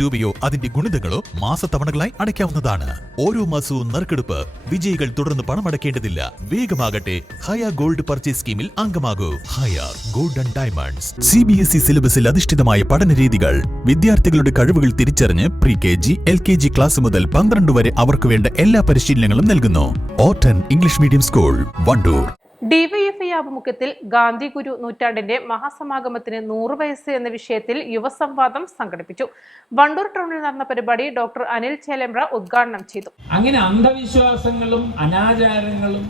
രൂപയോ അതിന്റെ ഗുണിതങ്ങളോ മാസത്തവണകളായി അടയ്ക്കാവുന്നതാണ്. ഓരോ മാസവും നറുക്കെടുപ്പ്. വിജയികൾ തുടർന്ന് പണമടയ്ക്കേണ്ടതില്ല. വേഗമാകട്ടെ, ഹയ ഗോൾഡ് പർച്ചേസ് സ്കീമിൽ അംഗമാകൂ. ഹയ ഗോൾഡ് ആൻഡ് ഡയമണ്ട്സ്. CBSE സിലബസിൽ അധിഷ്ഠിതമായ പഠനരീതികൾ. വിദ്യാർത്ഥികളുടെ കഴിവുകൾ തിരിച്ചറിഞ്ഞ് pre-KG, LKG ക്ലാസ് മുതൽ 12 വരെ അവർക്ക് വേണ്ട എല്ലാ പരിശീലനങ്ങളും നൽകുന്നു. Orton English medium school, Wandoor. DYFI ആഭിമുഖ്യത്തിൽ ഗാന്ധി ഗുരു നൂറ്റാണ്ടിന്റെ മഹാസമാഗമത്തിന് 100 വയസ്സ് എന്ന വിഷയത്തിൽ യുവസംവാദം സംഘടിപ്പിച്ചു. വണ്ടൂർ ടൗണിൽ നടന്ന പരിപാടി ഡോക്ടർ അനിൽ ചേലേമ്പ്ര ഉദ്ഘാടനം ചെയ്തു. അങ്ങനെ അന്ധവിശ്വാസങ്ങളും അനാചാരങ്ങളും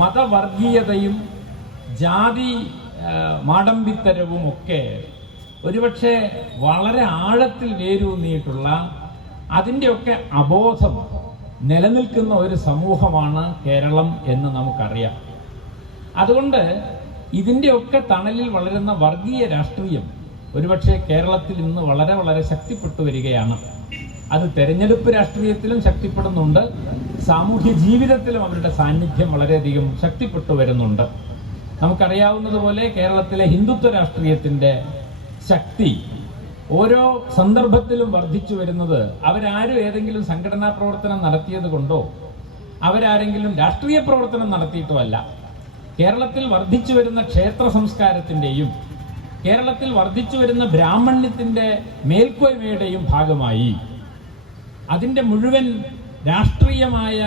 മതവർഗീയതയും ജാതി മാടമ്പിത്തരവും ഒക്കെ ഒരുപക്ഷെ വളരെ ആഴത്തിൽ വേരൂന്നിയിട്ടുള്ള അതിൻ്റെയൊക്കെ അബോധം നിലനിൽക്കുന്ന ഒരു സമൂഹമാണ് കേരളം എന്ന് നമുക്കറിയാം. അതുകൊണ്ട് ഇതിൻ്റെയൊക്കെ തണലിൽ വളരുന്ന വർഗീയ രാഷ്ട്രീയം ഒരുപക്ഷെ കേരളത്തിൽ ഇന്ന് വളരെ വളരെ ശക്തിപ്പെട്ടു വരികയാണ്. അത് തെരഞ്ഞെടുപ്പ് രാഷ്ട്രീയത്തിലും ശക്തിപ്പെടുന്നുണ്ട്, സാമൂഹ്യ ജീവിതത്തിലും അവരുടെ സാന്നിധ്യം വളരെയധികം ശക്തിപ്പെട്ടു വരുന്നുണ്ട്. നമുക്കറിയാവുന്നതുപോലെ കേരളത്തിലെ ഹിന്ദുത്വ രാഷ്ട്രീയത്തിൻ്റെ ശക്തി ഓരോ സന്ദർഭത്തിലും വർദ്ധിച്ചു വരുന്നത് അവരാരും ഏതെങ്കിലും സംഘടനാ പ്രവർത്തനം നടത്തിയത് കൊണ്ടോ അവരാരെങ്കിലും രാഷ്ട്രീയ പ്രവർത്തനം നടത്തിയിട്ടോ അല്ല. കേരളത്തിൽ വർദ്ധിച്ചു വരുന്ന ക്ഷേത്ര സംസ്കാരത്തിൻ്റെയും കേരളത്തിൽ വർദ്ധിച്ചു വരുന്ന ബ്രാഹ്മണ്യത്തിൻ്റെ മേൽക്കോയ്മയുടെയും ഭാഗമായി അതിൻ്റെ മുഴുവൻ രാഷ്ട്രീയമായ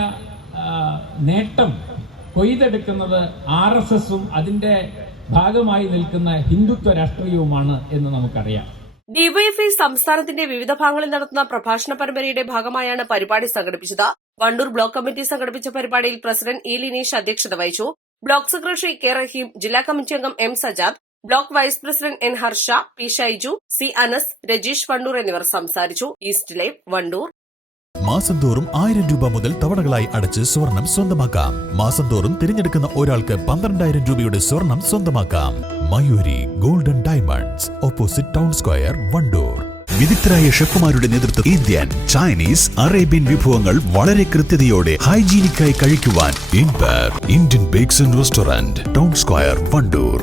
നേട്ടം കൊയ്തെടുക്കുന്നത് RSSഉം അതിൻ്റെ ഭാഗമായി നിൽക്കുന്ന ഹിന്ദുത്വ രാഷ്ട്രീയവുമാണ് എന്ന് നമുക്കറിയാം. ഡിവൈഎഫ്ഐ സംസ്ഥാനത്തിന്റെ വിവിധ ഭാഗങ്ങളിൽ നടത്തുന്ന പ്രഭാഷണ പരമ്പരയുടെ ഭാഗമായാണ് പരിപാടി സംഘടിപ്പിച്ചത്. വണ്ടൂർ ബ്ലോക്ക് കമ്മിറ്റി സംഘടിപ്പിച്ച പരിപാടിയിൽ പ്രസിഡന്റ് ഇ ലിനീഷ് അധ്യക്ഷത വഹിച്ചു. ബ്ലോക്ക് സെക്രട്ടറി കെ റഹീം, ജില്ലാ കമ്മിറ്റി അംഗം M Sajad, block vice president N Harsha, P Shaiju, C Anas, Rajeesh Wandoor എന്നിവർ സംസാരിച്ചു. East live, Wandoor. മാസം തോറും 1000 രൂപ മുതൽ തവണകളായി അടച്ച് സ്വർണം സ്വന്തമാക്കാം. മാസം തോറും തിരഞ്ഞെടുക്കുന്ന ഒരാൾക്ക് 12,000 രൂപയുടെ സ്വർണം സ്വന്തമാക്കാം. Mayuri golden diamonds, opposite town square, Wandoor. വിദഗ്ധരായ ഷെഫുമാരുടെ നേതൃത്വം ഇന്ത്യൻ, ചൈനീസ്, അറേബ്യൻ വിഭവങ്ങൾ വളരെ കൃത്യതയോടെ ഹൈജീനിക്കായി കഴിക്കുവാൻ Indian bakes and restaurant, town square, Wandoor.